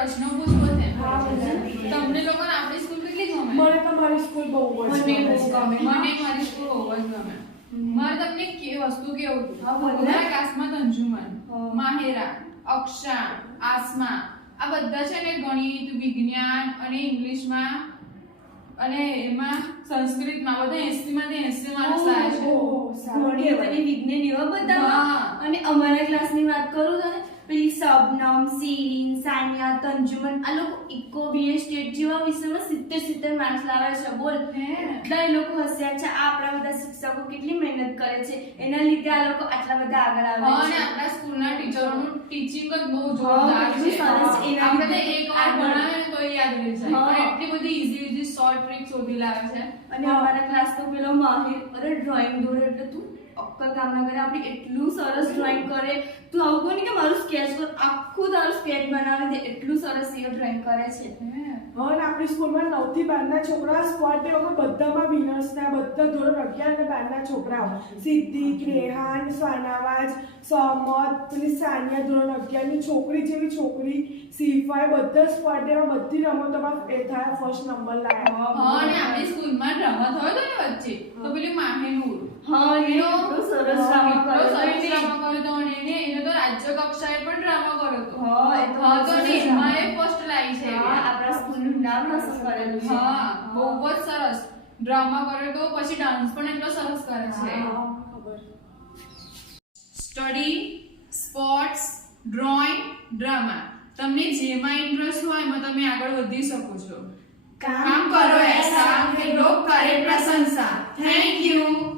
પ્રશ્નો પૂછવો છે. હા, પૂછો. તમને લોકોને આપણી સ્કૂલ કેટલી ગમે? મને તો મારી સ્કૂલ બહુ જ મને ગમે બહુ છે. ગમે. મને મારી સ્કૂલ બહુ જ ગમે. મારે તમને એક વસ્તુ કેવું હતું. હા, બોલો. મારા ક્લાસમાં અંજુમન, હા. માહેરા, અક્ષા, આસમા આ બધા છે ને ગણિત, વિજ્ઞાન અને ઇંગ્લિશમાં અને એમાં સંસ્કૃતમાં બધા 80 માંથી 80 માર્ક્સ લાવ્યા છે. ઓહ, સારું ગણિત કહેવાય. અને વિજ્ઞાન એવા બધા. હા. અને અમારા ક્લાસની વાત કરું તો ને પેલી શબનમ, શિરીન, સાનિયા, તંજુમન આ લોકો ઇકો બીએ સ્ટેટ જેવા વિષયમાં 70 માર્ક્સ લાવે છે. બોલ હે. એટલા એ લોકો હોશિયાર છે. આ આપણા બધા શિક્ષકો કેટલી મહેનત કરે છે એના લીધે આ લોકો આટલા બધા આગળ હા, આવે અને છે. આપણા સ્કૂલના ટીચરોનું ટીચિંગ જ બહુ જોરદાર કેટલું છે. સરસ છે. એના આપણે લીધે એક વાર આગળ. ભણાવે ને તો યાદ રહી જાય. હા. અને એટલી બધી ઈઝી શોર્ટ ટ્રિક શોધી લાવે છે. અને અમારા ક્લાસ તો પેલો માહિર અરે ડ્રોઈંગ દોરે એટલે તું અક્કલ કામ ના કરે. આપણે એટલું સરસ ડ્રોઈંગ કરે. તું આવું કહો ને કે મારું સ્કેચ કર, આખું તારું સ્કેચ બનાવી દે. એટલું સરસ એ ડ્રોઈંગ કરે છે. હા, અને આપણી સ્કૂલમાં 9 થી 12 ના છોકરા સ્પોર્ટ ડેમાં બધામાં વિનર્સ ના બધા ધોરણ 11 અને 12 ના છોકરાઓ સિદ્ધિક, રેહાન, સ્વાનાવાજ, સમત, પેલી સાનિયા ધોરણ 11 ની છોકરી જેવી છોકરી સિફાય બધા સ્પોર્ટ ડેમાં બધી રમતોમાં એ થયા ફર્સ્ટ નંબર લાવ્યા. હા, અને આપણી સ્કૂલમાં ડ્રામા થયો હતો ને વચ્ચે તો પેલી માહેનૂર હા, એ એટલું સરસ ડ્રામા એટલો કર્યો સરસ હતો. ડ્રામા કર્યો હતો અને એને તો રાજ્ય કક્ષાએ પણ ડ્રામા કર્યો હતો. હા, એ તો હા, તો સરસ ને ડ્રામા. એમાં એ ફર્સ્ટ લાવી છે. હા, આપણા સ્કૂલનું નામ રોશન કરેલું છે. હા, બહુ જ સરસ ડ્રામા કર્યો તો પછી ડાન્સ પણ એટલો સરસ કરે છે. હા, ખબર. સ્ટડી, સ્પોર્ટ્સ, ડ્રોઈંગ, ડ્રામા તમને જેમાં ઇન્ટરેસ્ટ હોય એમાં તમે આગળ વધી શકો છો. કામ કરો એસા કે લોગ કરે પ્રશંસા. Thank you.